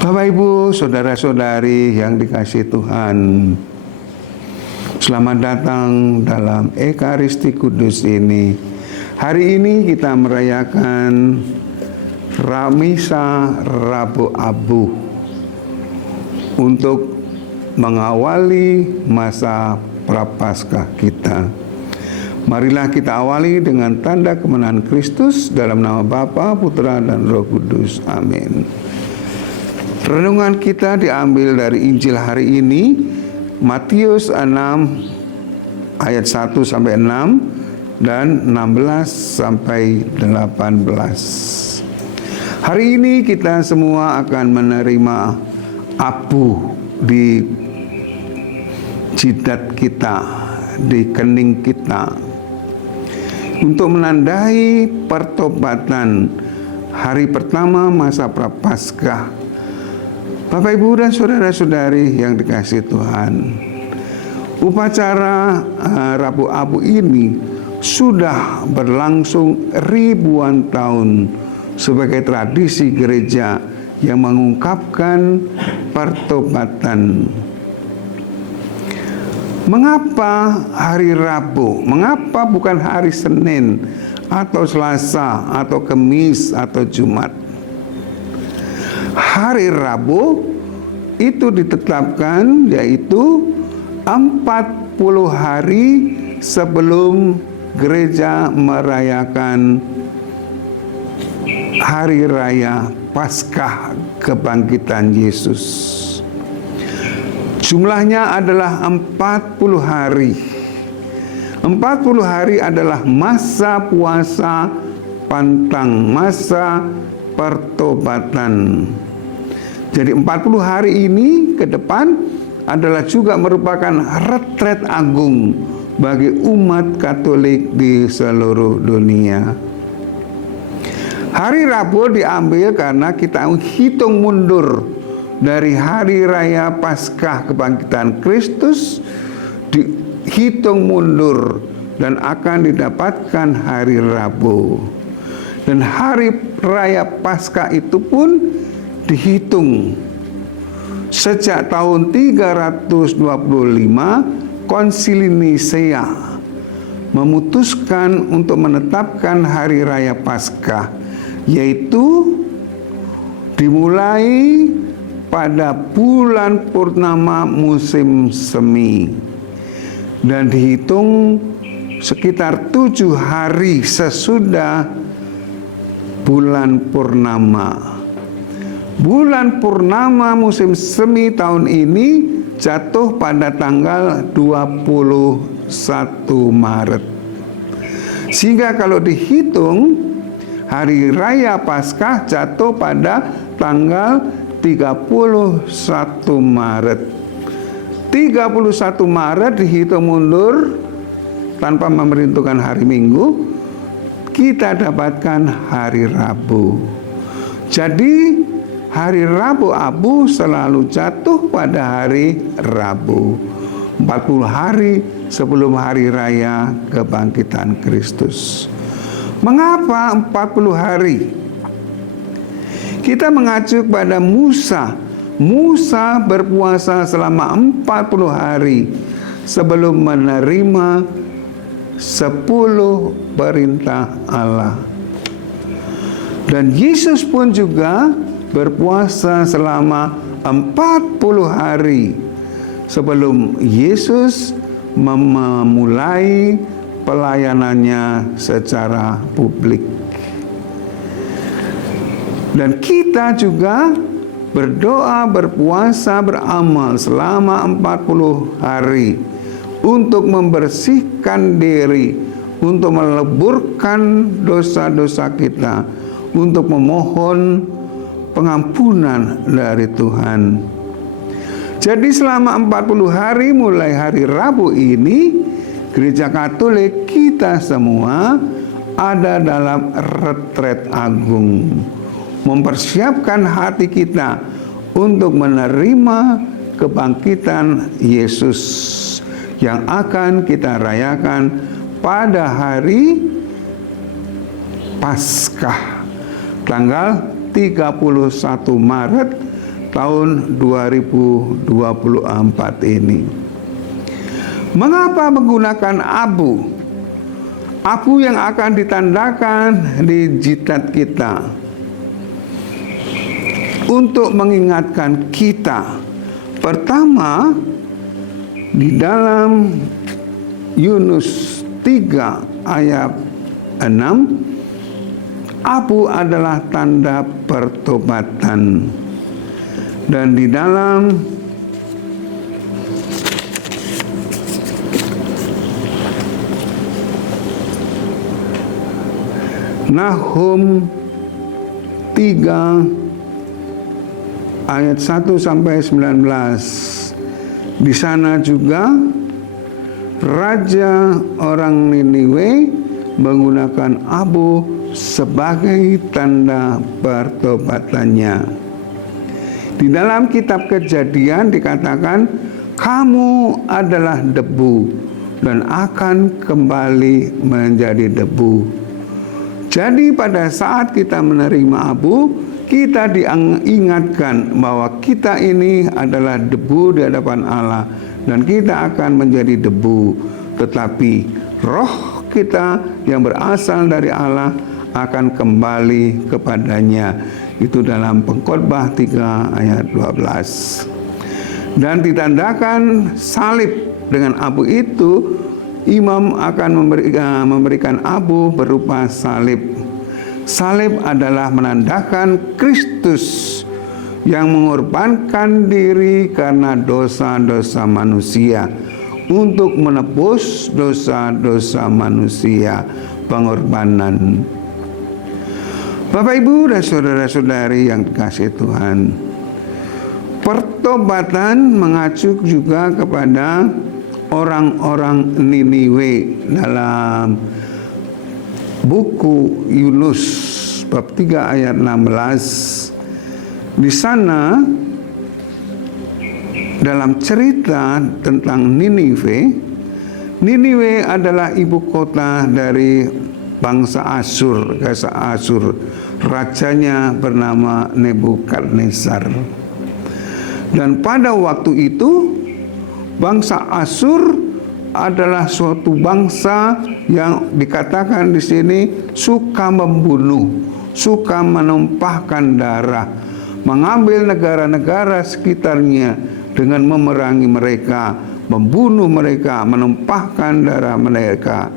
Bapak, Ibu, saudara-saudari yang dikasihi Tuhan, selamat datang dalam Ekaristi Kudus ini. Hari ini kita merayakan Misa Rabu Abu untuk mengawali masa Prapaskah kita. Marilah kita awali dengan tanda kemenangan Kristus dalam nama Bapa, Putra, dan Roh Kudus. Amin. Renungan kita diambil dari Injil hari ini, Matius 6 ayat 1 sampai 6 dan 16 sampai 18. Hari ini kita semua akan menerima abu di jidat kita, di kening kita, untuk menandai pertobatan hari pertama masa Prapaskah. Bapak, Ibu, dan saudara-saudari yang dikasihi Tuhan, upacara Rabu Abu ini sudah berlangsung ribuan tahun sebagai tradisi gereja yang mengungkapkan pertobatan. Mengapa hari Rabu? Mengapa bukan hari Senin atau Selasa atau Kamis atau Jumat? Hari Rabu itu ditetapkan yaitu 40 hari sebelum gereja merayakan hari raya Paskah kebangkitan Yesus. Jumlahnya adalah 40 hari. 40 hari adalah masa puasa pantang, masa pertobatan. Jadi 40 hari ini ke depan adalah juga merupakan retret agung bagi umat Katolik di seluruh dunia. Hari Rabu diambil karena kita hitung mundur dari hari raya Paskah kebangkitan Kristus, dihitung mundur dan akan didapatkan hari Rabu. Dan hari raya Paskah itu pun dihitung sejak tahun 325 Konsili Nisea memutuskan untuk menetapkan hari raya Paskah, yaitu dimulai pada bulan purnama musim semi dan dihitung sekitar 7 hari sesudah bulan purnama. Bulan purnama musim semi tahun ini jatuh pada tanggal 21 Maret. Sehingga kalau dihitung hari raya Paskah jatuh pada tanggal 31 Maret. 31 Maret dihitung mundur tanpa memerintahkan hari Minggu, kita dapatkan hari Rabu. Jadi hari Rabu Abu selalu jatuh pada hari Rabu, 40 hari sebelum hari raya kebangkitan Kristus. Mengapa 40 hari? Kita mengacu pada Musa. Musa berpuasa selama 40 hari sebelum menerima 10 perintah Allah. Dan Yesus pun juga berpuasa selama 40 hari sebelum Yesus memulai pelayanannya secara publik. Dan kita juga berdoa, berpuasa, beramal selama 40 hari untuk membersihkan diri, untuk meleburkan dosa-dosa kita, untuk memohon pengampunan dari Tuhan. Jadi selama 40 hari mulai hari Rabu ini, Gereja Katolik kita semua ada dalam retret agung, mempersiapkan hati kita untuk menerima kebangkitan Yesus yang akan kita rayakan pada hari Paskah tanggal 31 Maret tahun 2024 ini. Mengapa menggunakan abu? Abu yang akan ditandakan di jidat kita untuk mengingatkan kita. Pertama, di dalam Yunus 3 ayat 6, abu adalah tanda pertobatan. Dan di dalam Nahum 3 ayat 1 sampai 19, di sana juga raja orang Niniwe menggunakan abu sebagai tanda pertobatannya. Di dalam kitab Kejadian dikatakan, kamu adalah debu dan akan kembali menjadi debu. Jadi pada saat kita menerima abu, kita diingatkan bahwa kita ini adalah debu di hadapan Allah dan kita akan menjadi debu. Tetapi roh kita yang berasal dari Allah akan kembali kepadanya. Itu dalam Pengkhotbah 3 ayat 12. Dan ditandakan salib dengan abu itu, imam akan memberikan abu berupa salib. Salib adalah menandakan Kristus yang mengorbankan diri karena dosa-dosa manusia untuk menebus dosa-dosa manusia, pengorbanan. Bapak, Ibu, dan saudara-saudari yang dikasihi Tuhan, pertobatan mengacu juga kepada orang-orang Niniwe dalam buku Yunus bab 3 ayat 16. Di sana dalam cerita tentang Niniwe, Niniwe adalah ibu kota dari bangsa Asyur, rajanya bernama Nebukadnezar. Dan pada waktu itu bangsa Asyur adalah suatu bangsa yang dikatakan di sini suka membunuh, suka menumpahkan darah, mengambil negara-negara sekitarnya dengan memerangi mereka, membunuh mereka, menumpahkan darah mereka.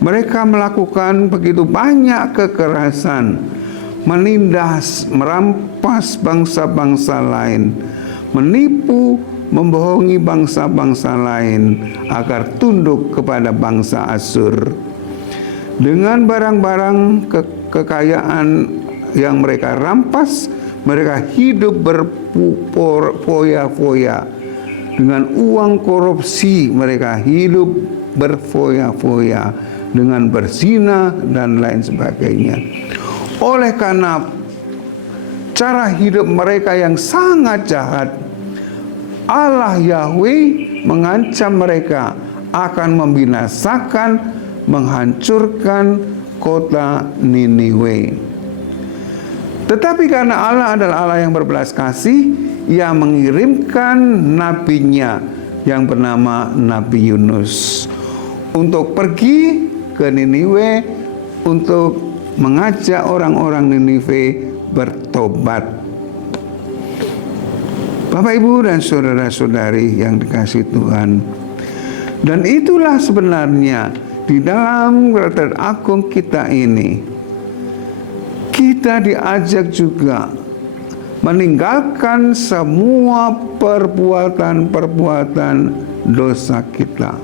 Mereka melakukan begitu banyak kekerasan, menindas, merampas bangsa-bangsa lain, menipu, membohongi bangsa-bangsa lain agar tunduk kepada bangsa Asyur. Dengan barang-barang kekayaan yang mereka rampas, mereka hidup berfoya-foya. Dengan uang korupsi mereka hidup berfoya-foya, dengan berzina dan lain sebagainya. Oleh karena cara hidup mereka yang sangat jahat, Allah Yahweh mengancam mereka akan membinasakan, menghancurkan kota Niniwe. Tetapi karena Allah adalah Allah yang berbelas kasih, Ia mengirimkan nabinya yang bernama Nabi Yunus untuk pergi ke Niniwe untuk mengajak orang-orang Niniwe bertobat. Bapak, Ibu, dan saudara-saudari yang dikasihi Tuhan, dan itulah sebenarnya di dalam Retret Agung kita ini, kita diajak juga meninggalkan semua perbuatan-perbuatan dosa kita,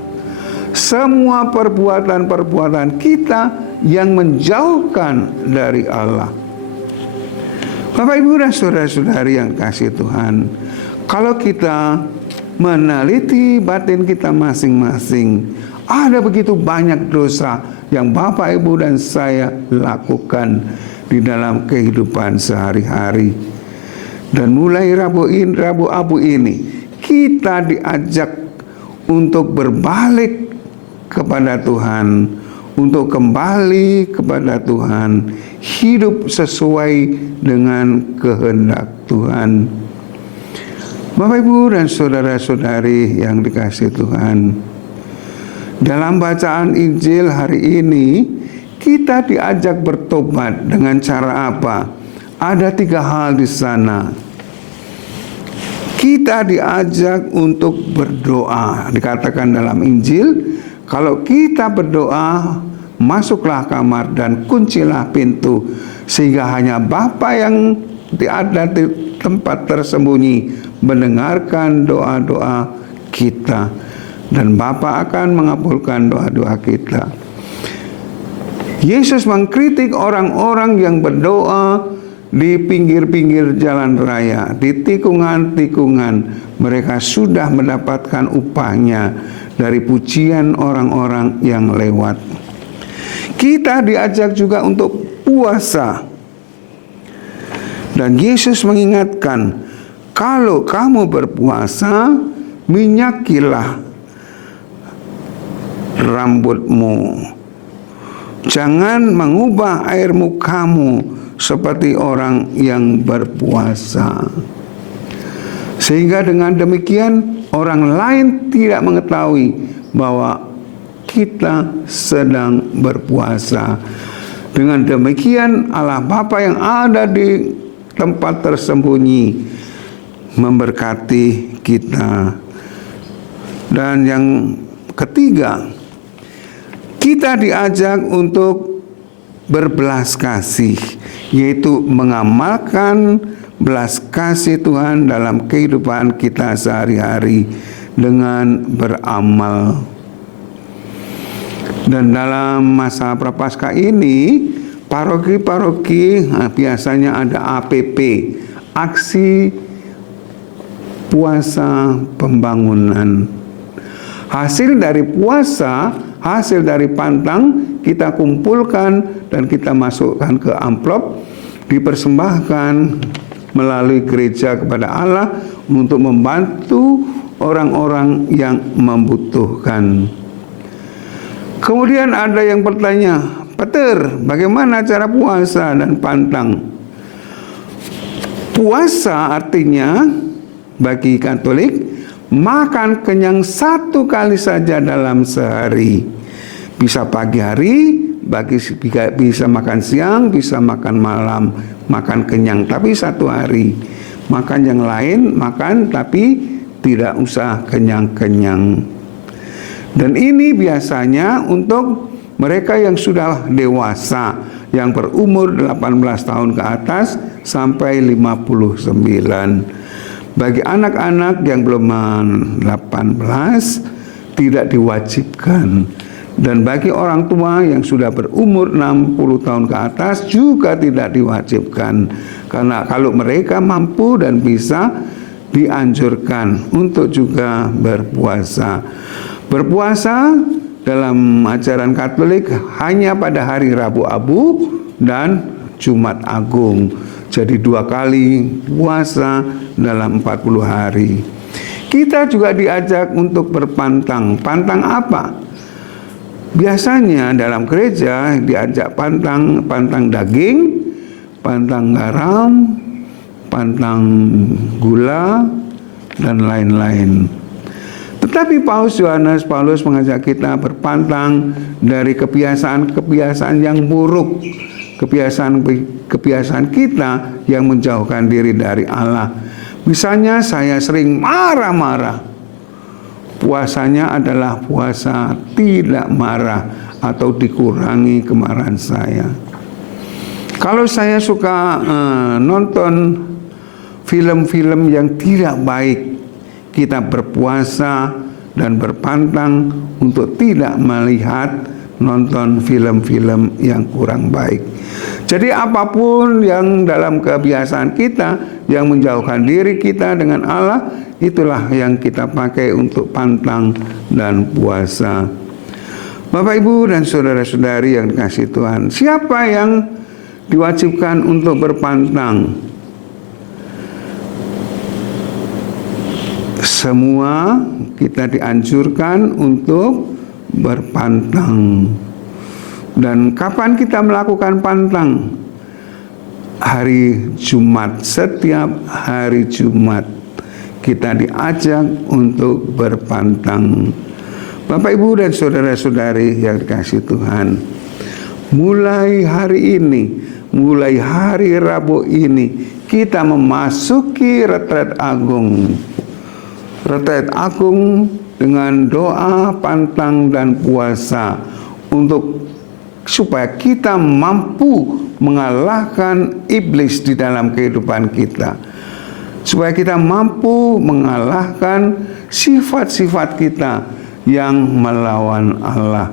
semua perbuatan-perbuatan kita yang menjauhkan dari Allah. Bapak, Ibu, dan saudara-saudari yang kasih Tuhan, kalau kita meneliti batin kita masing-masing, ada begitu banyak dosa yang Bapak, Ibu, dan saya lakukan di dalam kehidupan sehari-hari. Dan mulai Rabu Abu ini, kita diajak untuk berbalik kepada Tuhan, untuk kembali kepada Tuhan, hidup sesuai dengan kehendak Tuhan. Bapak, Ibu, dan saudara-saudari yang dikasihi Tuhan, dalam bacaan Injil hari ini kita diajak bertobat dengan cara apa? Ada 3 hal di sana. Kita diajak untuk berdoa. Dikatakan dalam Injil, kalau kita berdoa, masuklah kamar dan kuncilah pintu, sehingga hanya Bapa yang ada di tempat tersembunyi mendengarkan doa-doa kita, dan Bapa akan mengabulkan doa-doa kita. Yesus mengkritik orang-orang yang berdoa di pinggir-pinggir jalan raya, di tikungan-tikungan. Mereka sudah mendapatkan upahnya dari pujian orang-orang yang lewat. Kita diajak juga untuk puasa. Dan Yesus mengingatkan, kalau kamu berpuasa, minyakilah rambutmu. Jangan mengubah air mukamu seperti orang yang berpuasa, sehingga dengan demikian orang lain tidak mengetahui bahwa kita sedang berpuasa. Dengan demikian Allah Bapa yang ada di tempat tersembunyi memberkati kita. Dan yang ketiga, kita diajak untuk berbelas kasih, yaitu mengamalkan belas kasih Tuhan dalam kehidupan kita sehari-hari dengan beramal. Dan dalam masa Prapaskah ini, paroki-paroki biasanya ada APP, aksi puasa pembangunan. Hasil dari puasa, hasil dari pantang kita kumpulkan dan kita masukkan ke amplop, dipersembahkan melalui gereja kepada Allah untuk membantu orang-orang yang membutuhkan. Kemudian ada yang bertanya, Peter, bagaimana cara puasa dan pantang? Puasa artinya bagi Katolik makan kenyang 1 kali saja dalam sehari. Bisa pagi hari, bisa makan siang, bisa makan malam, makan kenyang, tapi 1 hari. Makan yang lain, makan tapi tidak usah kenyang-kenyang. Dan ini biasanya untuk mereka yang sudah dewasa, yang berumur 18 tahun ke atas sampai 59. Bagi anak-anak yang belum 18 tidak diwajibkan. Dan bagi orang tua yang sudah berumur 60 tahun ke atas juga tidak diwajibkan. Karena kalau mereka mampu dan bisa, dianjurkan untuk juga berpuasa. Berpuasa dalam ajaran Katolik hanya pada hari Rabu Abu dan Jumat Agung. Jadi 2 kali puasa dalam 40 hari. Kita juga diajak untuk berpantang. Pantang apa? Biasanya dalam gereja diajak pantang daging, pantang garam, pantang gula, dan lain-lain. Tetapi Paus mengajak kita berpantang dari kebiasaan-kebiasaan yang buruk, kebiasaan kita yang menjauhkan diri dari Allah. Misalnya saya sering marah-marah. Puasanya adalah puasa tidak marah atau dikurangi kemarahan saya. Kalau saya suka nonton film-film yang tidak baik, kita berpuasa dan berpantang untuk tidak melihat, nonton film-film yang kurang baik. Jadi apapun yang dalam kebiasaan kita yang menjauhkan diri kita dengan Allah, itulah yang kita pakai untuk pantang dan puasa. Bapak, Ibu, dan saudara-saudari yang dikasihi Tuhan, siapa yang diwajibkan untuk berpantang? Semua kita dianjurkan untuk berpantang. Dan kapan kita melakukan pantang? Hari Jumat, setiap hari Jumat kita diajak untuk berpantang. Bapak, Ibu, dan saudara-saudari yang dikasihi Tuhan, mulai hari ini, mulai hari Rabu ini, kita memasuki retret agung. Retret agung dengan doa, pantang, dan puasa supaya kita mampu mengalahkan iblis di dalam kehidupan kita. Supaya kita mampu mengalahkan sifat-sifat kita yang melawan Allah.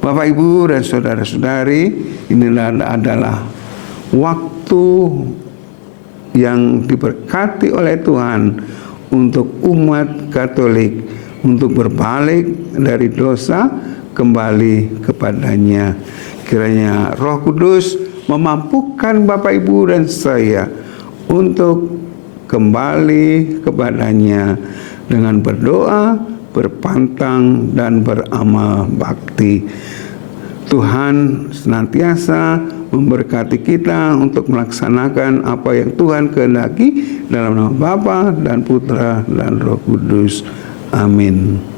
Bapak, Ibu, dan saudara-saudari, inilah adalah waktu yang diberkati oleh Tuhan untuk umat Katolik untuk berbalik dari dosa kembali kepadanya. Kiranya Roh Kudus memampukan Bapak, Ibu, dan saya untuk kembali kepadanya dengan berdoa, berpantang, dan beramal bakti. Tuhan senantiasa memberkati kita untuk melaksanakan apa yang Tuhan kehendaki dalam nama Bapa dan Putra dan Roh Kudus. Amin.